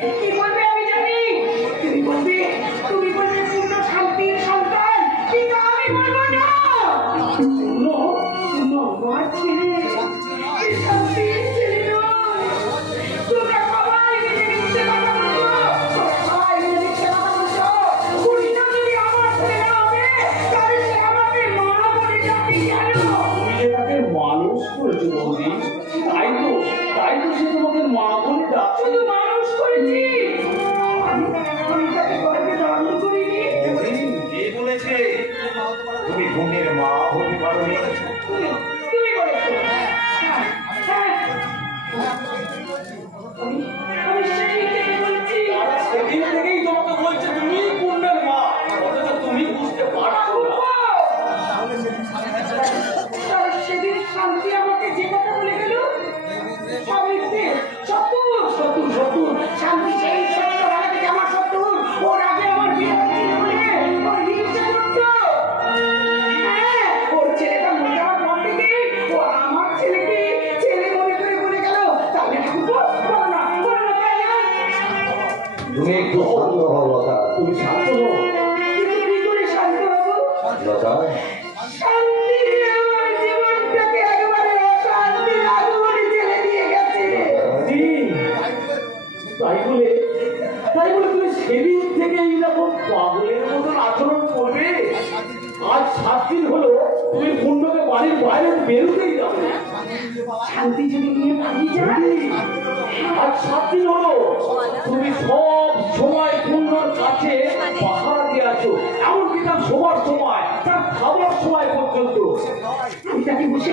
Thank you. অন্যের মা হতে পারো। হ্যাঁ, হ্যাঁ। আমি সেদিন থেকে বলছি। সেদিন থেকে তুমি একটু শান্ত হও করে শান্ত তাই বলে তাই বলে তুমি সেদিন থেকে এইরকম পাগলের মতন আচরণ করবে? আজ সাত দিন হলো তুমি পূর্ণকে বাড়ির বাইরে বেরোতেই যাবে শান্তি যদি নিয়ে ভাবি আর শান্তি হলো তুমি সব সময় কুণ্ডর কাছে পাহারা দিয়ে আছো। এমনকি তার শোবার সময় তার খাবার সময় পর্যন্ত। আমি তাকে বসে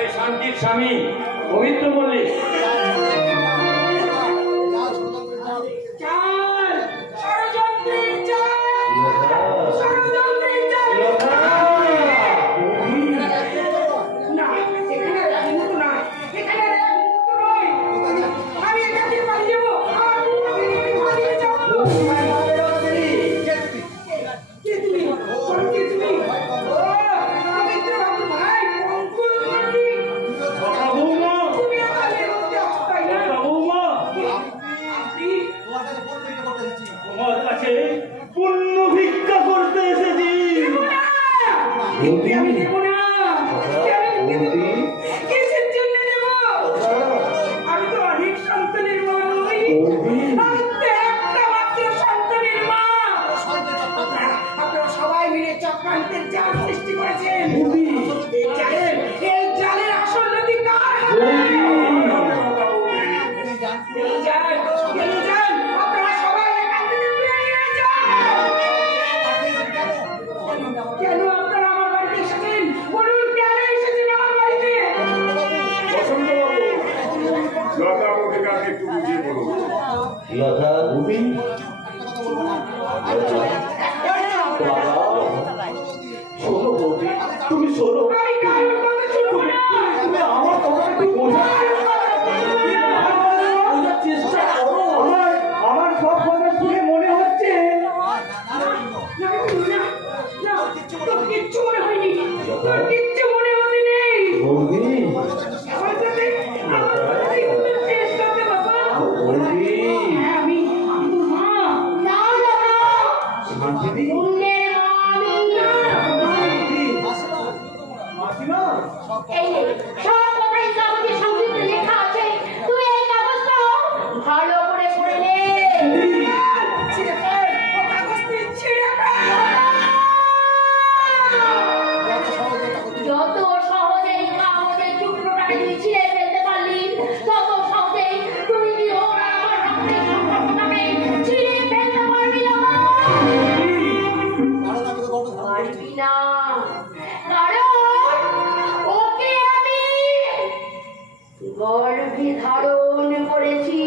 এই শান্তির স্বামী পবিত্র মল্লিক তোমার কাছে পুণ্য ভিক্ষা করতে এসেছি। কথা গোবিন শোনো গোবিন তুমি শোনো। শান্তি গর্ভে ধারণ করেছি।